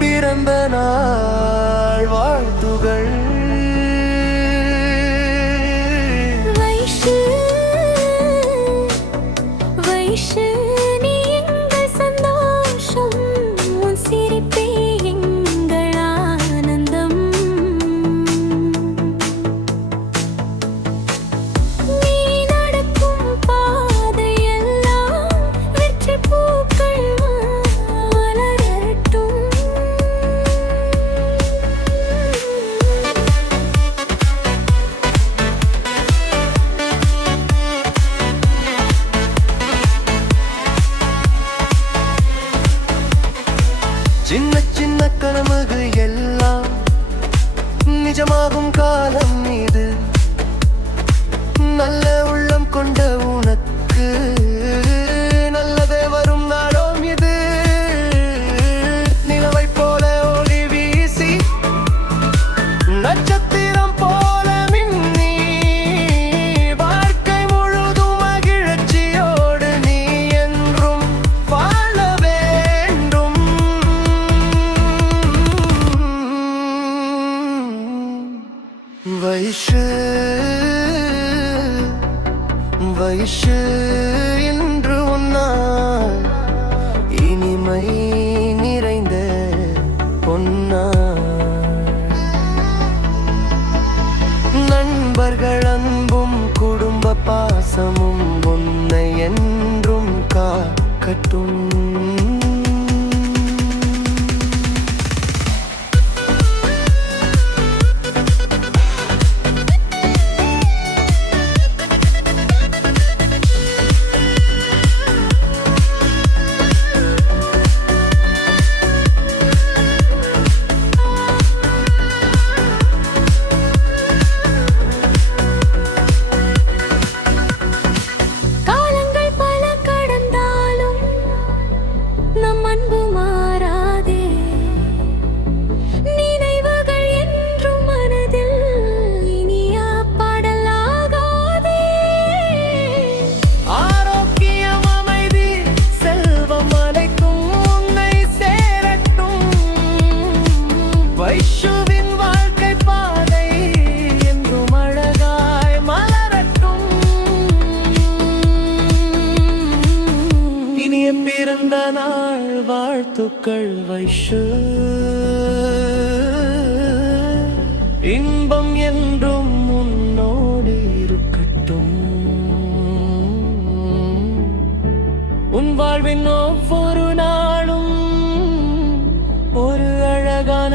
பிறந்த நாள் வாழ்த்துகள். வைஷு வைஷு நீ எங்கள் சந்தோஷம், உன் சிரிப்பே எங்கள் ஆனந்தம். நீ நடக்கும் பாதையெல்லாம் வெற்றி பூக்கள் மலரட்டும். சின்ன சின்ன கனவுகள் எல்லாம் நிஜமாகும் காலம் இது. நல்ல உள்ளம் கொண்ட உனக்கு நல்லதே வரும் நாளும் இது. நிலவை போல ஒளி வீசி நட்சத்திரம் போல மின்னி வாழ்க்கை முழுதும் மகிழ்ச்சியோடு நீ என்றும் வாழ வேண்டும். வைஷு வைஷு என்று உன்னால் இனிமை நிறைந்த பொன்னாள். நண்பர்கள் அன்பும் குடும்ப பாசமும் உன்னை என்றும் காக்கட்டும். காலங்கள் பல கடந்தாலும் நம் அன்பு மாறாதே. நினைவுகள் என்றும் மனதில் இனிய பாடலாகாதே. ஆரோக்கியம் அமைதி செல்வம் அனைத்தும் உன்னை சேரட்டும். வைஷுவின் வாழ்க்கை பாதை என்றும் அழகாய் மலரட்டும். இனிய பிறந்த நாள் வாழ்த்துக்கள் வைஷு. இன்பம் என்றும் உன்னோடு இருக்கட்டும். உன் வாழ்வின் ஒவ்வொரு நாளும் ஒரு அழகான